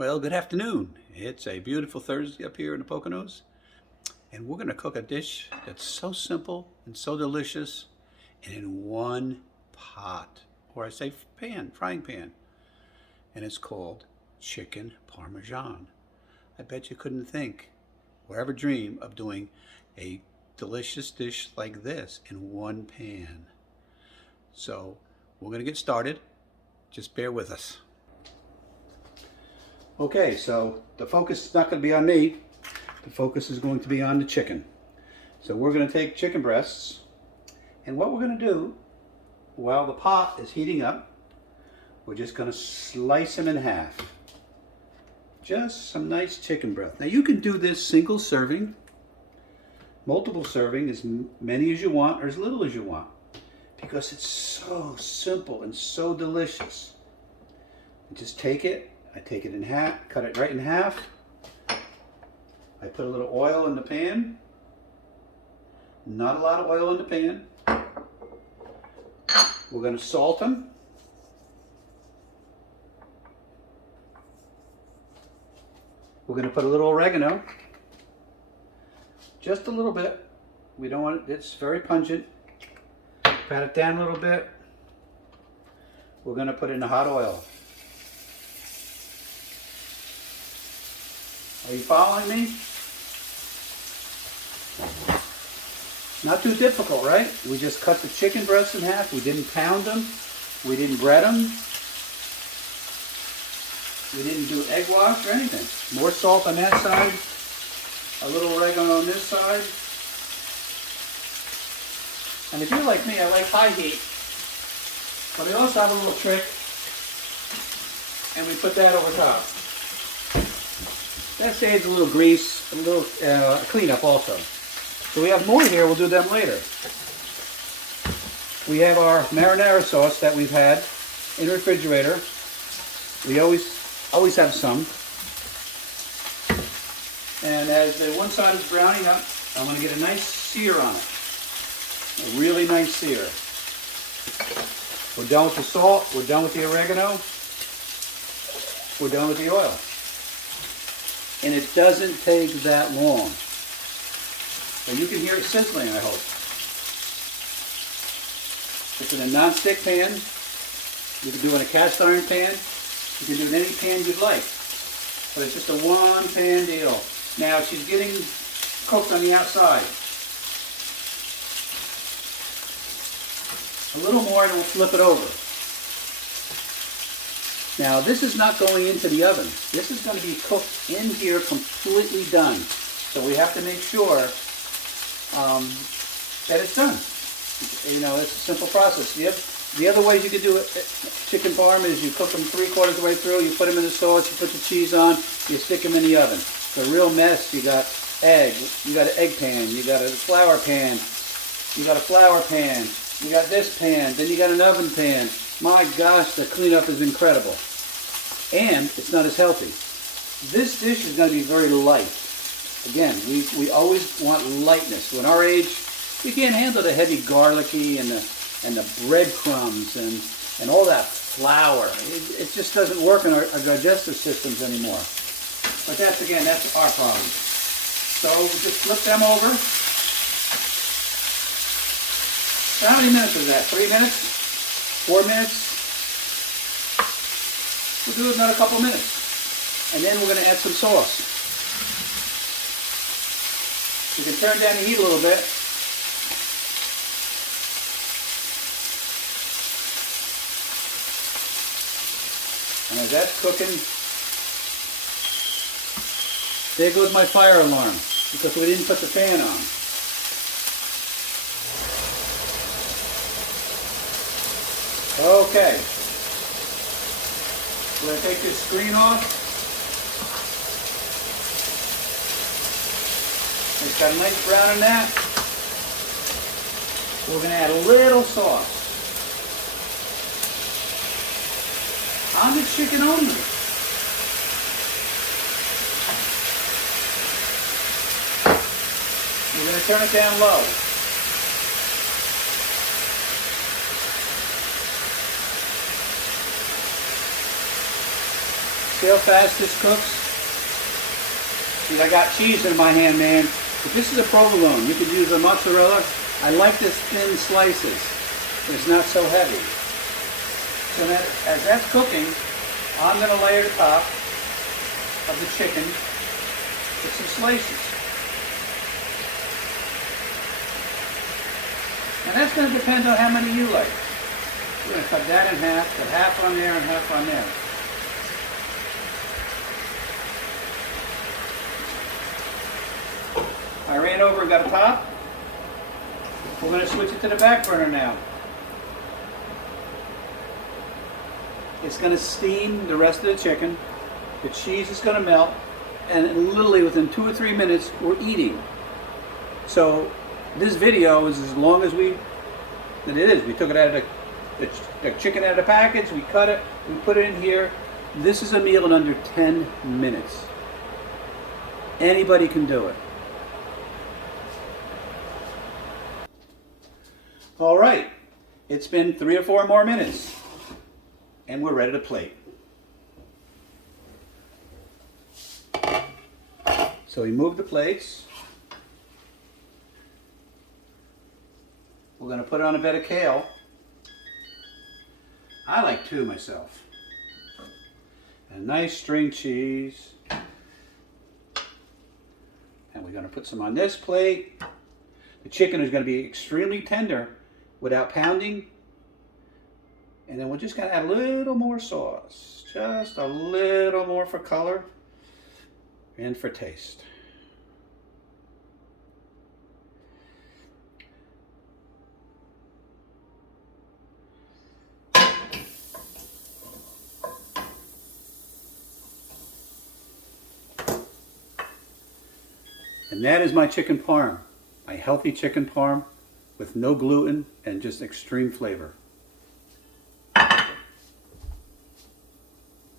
Well, good afternoon. It's a beautiful Thursday up here in the Poconos, and we're going to cook a dish that's so simple and so delicious and in one pot, or I say pan, frying pan, and it's called Chicken Parmesan. I bet you couldn't think or ever dream of doing a delicious dish like this in one pan. So we're going to get started. Just bear with us. Okay, so the focus is not going to be on me. The focus is going to be on the chicken. So we're going to take chicken breasts, and what we're going to do while the pot is heating up, we're just going to slice them in half. Just some nice chicken breast. Now you can do this single serving, multiple serving, as many as you want or as little as you want, because it's so simple and so delicious. You just take it. I take it in half, cut it right in half. I put a little oil in the pan. Not a lot of oil in the pan. We're going to salt them. We're going to put a little oregano. Just a little bit. We don't want it, it's very pungent. Pat it down a little bit. We're going to put in the hot oil. Are you following me? Not too difficult, right? We just cut the chicken breasts in half. We didn't pound them. We didn't bread them. We didn't do egg wash or anything. More salt on that side. A little oregano on this side. And if you're like me, I like high heat. But we also have a little trick. And we put that over top. That saves a little grease, a little cleanup also. So we have more here, we'll do them later. We have our marinara sauce that we've had in the refrigerator. We always have some. And as the one side is browning up, I want to get a nice sear on it. A really nice sear. We're done with the salt, we're done with the oregano, we're done with the oil. And it doesn't take that long. And you can hear it sizzling, I hope. It's in a non-stick pan. You can do it in a cast iron pan. You can do it in any pan you'd like. But it's just a one pan deal. Now she's getting cooked on the outside. A little more and we'll flip it over. Now this is not going into the oven. This is going to be cooked in here completely done. So we have to make sure that it's done. You know, it's a simple process. The other ways you could do it, chicken parm, is you cook them 3/4 of the way through, you put them in the sauce, you put the cheese on, you stick them in the oven. It's a real mess. You got egg, you got an egg pan, you got a flour pan, you got a flour pan, you got this pan, then you got an oven pan. My gosh, the cleanup is incredible. And it's not as healthy. This dish is going to be very light. Again, we always want lightness. So in our age, we can't handle the heavy garlicky and the breadcrumbs and all that flour. It just doesn't work in our digestive systems anymore. But that's our problem. So we just flip them over. So how many minutes is that? 3 minutes? 4 minutes? We'll do it in another couple minutes. And then we're going to add some sauce. You can turn down the heat a little bit. And as that's cooking, there goes my fire alarm because we didn't put the fan on. Okay. We're going to take this screen off. It's got a nice brown in that. We're going to add a little sauce. On the chicken only. We're going to turn it down low. See how fast this cooks? See, I got cheese in my hand, man. But this is a provolone. You could use a mozzarella. I like this thin slices. It's not so heavy. So that, as that's cooking, I'm going to layer the top of the chicken with some slices. And that's going to depend on how many you like. We're going to cut that in half, put half on there and half on there. I ran over and got a top. We're going to switch it to the back burner now. It's going to steam the rest of the chicken. The cheese is going to melt, and literally within 2 or 3 minutes, we're eating. So this video is as long as it is. We took it out of the chicken out of the package, we cut it, we put it in here. This is a meal in under 10 minutes. Anybody can do it. All right, it's been 3 or 4 more minutes, and we're ready to plate. So we move the plates. We're going to put it on a bed of kale. I like 2 myself. A nice string cheese. And we're going to put some on this plate. The chicken is going to be extremely tender without pounding. And then we're just going to add a little more sauce. Just a little more for color and for taste. And that is my chicken parm, my healthy chicken parm with no gluten and just extreme flavor.